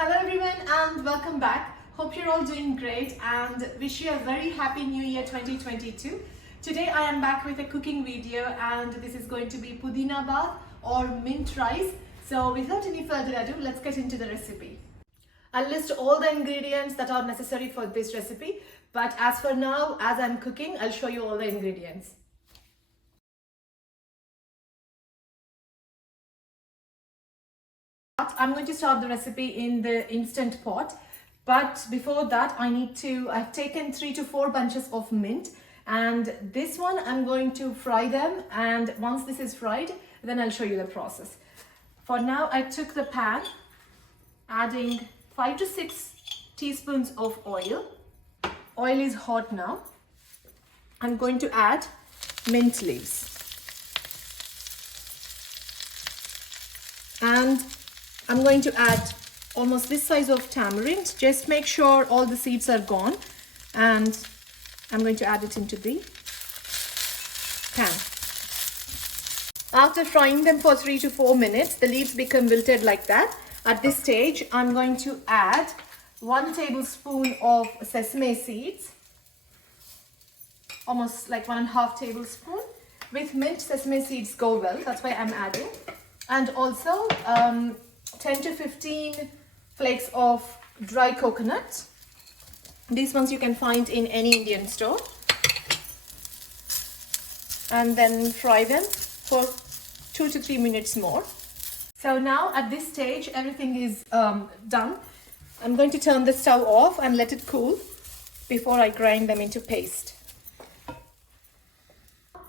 Hello everyone and welcome back. Hope you're all doing great and wish you a very happy new year 2022. Today I am back with a cooking video and this is going to be Pudina bath or mint rice. So without any further ado, let's get into the recipe. I'll list all the ingredients that are necessary for this recipe, but as for now, as I'm cooking, I'll show you all the ingredients. I'm going to start the recipe in the instant pot, but before that I've taken 3 to 4 bunches of mint, and this one I'm going to fry them, and once this is fried then I'll show you the process. For now I took the pan, adding 5 to 6 teaspoons of oil. Oil is hot now. I'm going to add mint leaves and I'm going to add almost this size of tamarind. Just make sure all the seeds are gone, and I'm going to add it into the pan. After frying them for 3 to 4 minutes, the leaves become wilted like that. At this stage, I'm going to add 1 tablespoon of sesame seeds, almost like 1.5 tablespoon. With mint, sesame seeds go well, that's why I'm adding. And also 10 to 15 flakes of dry coconut. These ones you can find in any Indian store. And then fry them for 2 to 3 minutes more. So now at this stage everything is done. I'm going to turn the stove off and let it cool before I grind them into paste.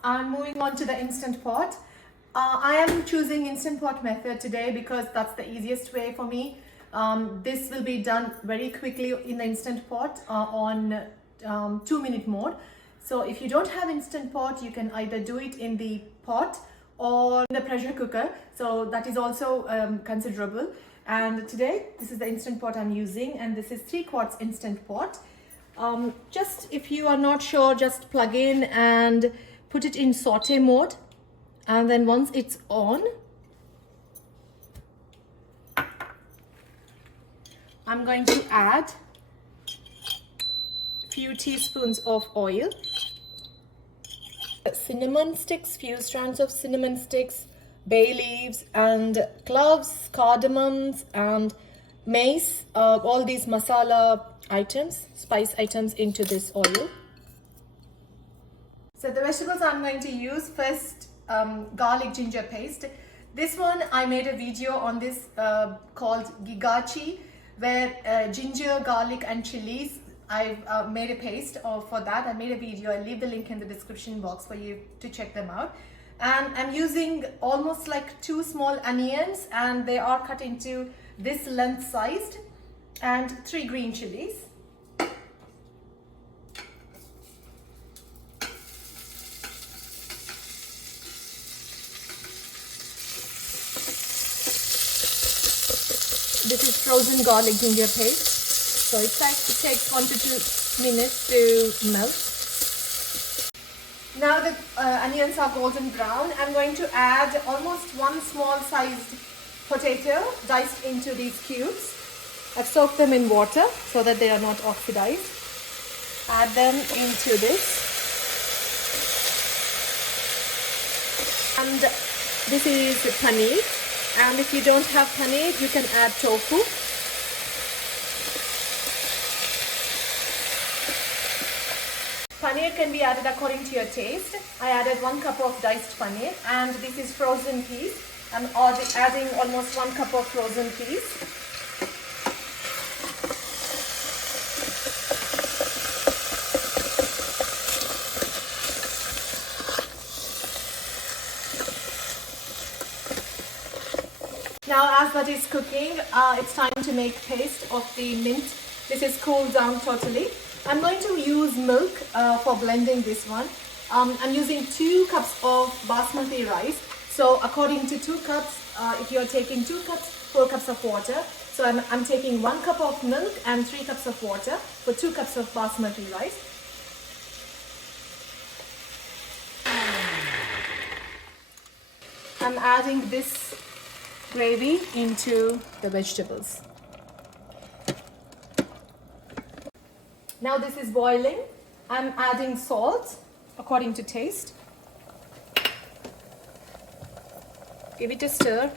I'm moving on to the instant pot. I am choosing instant pot method today because that's the easiest way for me. This will be done very quickly in the instant pot on 2-minute mode. So if you don't have instant pot, you can either do it in the pot or in the pressure cooker. So that is also considerable. And today this is the instant pot I'm using, and this is 3 quarts instant pot. Just if you are not sure, just plug in and put it in saute mode. And then once it's on, I'm going to add a few teaspoons of oil, cinnamon sticks, few strands of cinnamon sticks, bay leaves and cloves, cardamoms and mace, all these masala items, spice items into this oil. So the vegetables I'm going to use first, garlic ginger paste. This one I made a video on this called gigachi, where ginger, garlic and chilies, I've made a paste for that. I made a video. I'll leave the link in the description box for you to check them out. And I'm using almost like 2 small onions, and they are cut into this length sized, and 3 green chilies. This is frozen garlic ginger paste, so it takes 1 to 2 minutes to melt. Now the onions are golden brown, I'm going to add almost 1 small sized potato diced into these cubes. I've soaked them in water so that they are not oxidized. Add them into this. And this is paneer. And if you don't have paneer, you can add tofu. Paneer can be added according to your taste. I added 1 cup of diced paneer, and this is frozen peas. I'm adding almost 1 cup of frozen peas. Now as that is cooking, it's time to make paste of the mint. This is cooled down totally. I'm going to use milk for blending this one. I'm using 2 cups of basmati rice. So according to 2 cups, if you're taking 2 cups, 4 cups of water. So I'm taking 1 cup of milk and 3 cups of water for 2 cups of basmati rice. I'm adding this gravy into the vegetables. Now this is boiling. I'm adding salt according to taste. Give it a stir.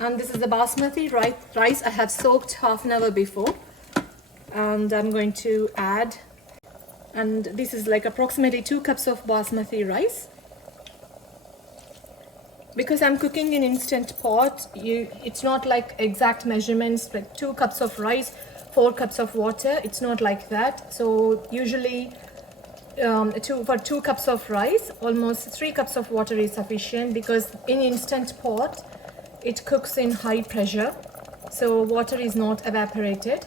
And this is the basmati rice I have soaked half an hour before. And I'm going to add, and this is like approximately 2 cups of basmati rice. Because I'm cooking in instant pot, it's not like exact measurements, like 2 cups of rice, 4 cups of water. It's not like that. So usually for 2 cups of rice, almost 3 cups of water is sufficient, because in instant pot, it cooks in high pressure. So water is not evaporated.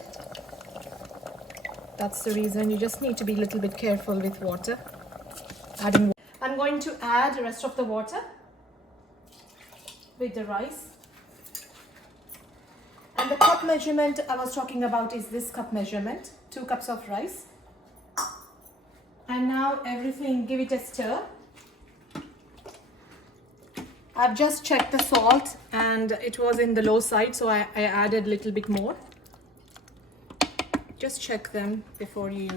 That's the reason. You just need to be a little bit careful with water. I'm going to add the rest of the water with the rice. And the cup measurement I was talking about is this cup measurement, 2 cups of rice. And now everything, give it a stir. I've just checked the salt and it was in the low side, so I added a little bit more. Just check them before you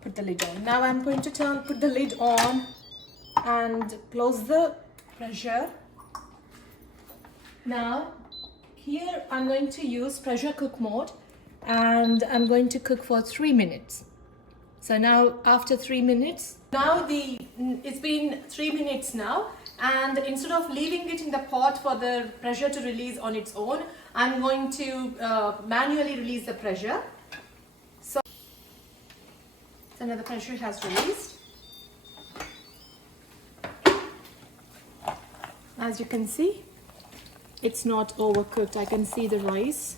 put the lid on. Now I'm going to put the lid on and close the pressure. Now here I'm going to use pressure cook mode, and I'm going to cook for 3 minutes. So now after 3 minutes, it's been 3 minutes now, and instead of leaving it in the pot for the pressure to release on its own, I'm going to manually release the pressure. So now the pressure has released. As you can see, it's not overcooked. I can see the rice.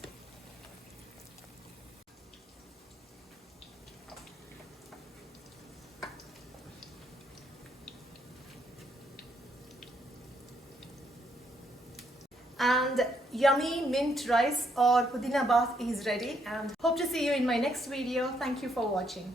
And yummy mint rice or Pudina bath is ready, and hope to see you in my next video. Thank you for watching.